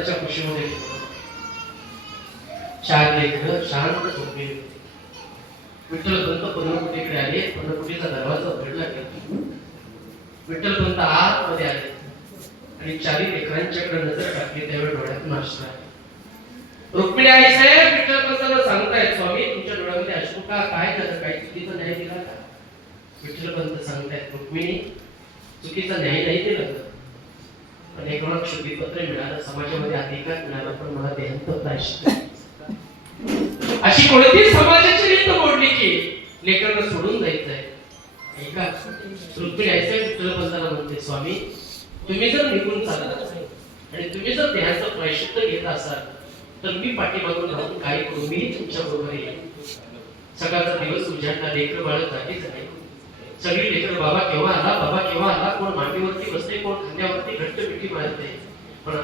आनंदाच्या खुशीमध्ये गेलो. चार लेकरं शांत झोपली होती. विठ्ठलपंत पर्णकुटीकडे आले. पर्णकुटीचा दरवाजा उघडला गेला. विठ्ठलपंत आतमध्ये आले आणि चारी लेकरांच्याकडे नजर टाकली. त्यावेळी डोळ्यातून अश्रू आले. रुक्मिणी आई साहेब विठ्ठलपंतांना सांगतायत, स्वामी तुमच्या डोळ्यामध्ये अश्रू का? काय झालं? काही चुकीचा न्याय दिला का? विठ्ठलपंत सांगतायत, रुक्मिणी चुकीचा न्याय नाही दिला, पण एक मला शुद्धीपत्र मिळालं, समाजामध्ये अधिकार मिळाला, पण मला देहांत प्रायश्चित्त. अशी कोणती समाजाची रीत मोडली की लेकरांना सोडून जायचंय? ऐका, रुक्मिणी आई साहेब विठ्ठलपंतांना म्हणते, स्वामी तुम्ही जर निघून चालला आणि तुम्ही जर देहाचं प्रायश्चित्त घेत असाल तर मी पाठीमागून राहून काय करू? मी तुमच्या बरोबर येईल. सकाळचा दिवस उजाडला. लेकर बाळ जागीच नाही. सगळी लेकर बाबा केव्हा आला, बाबा केव्हा आला. कोण मांडीवरती बसते, कोण खांद्यावरती घट्ट मिठी मारते. पण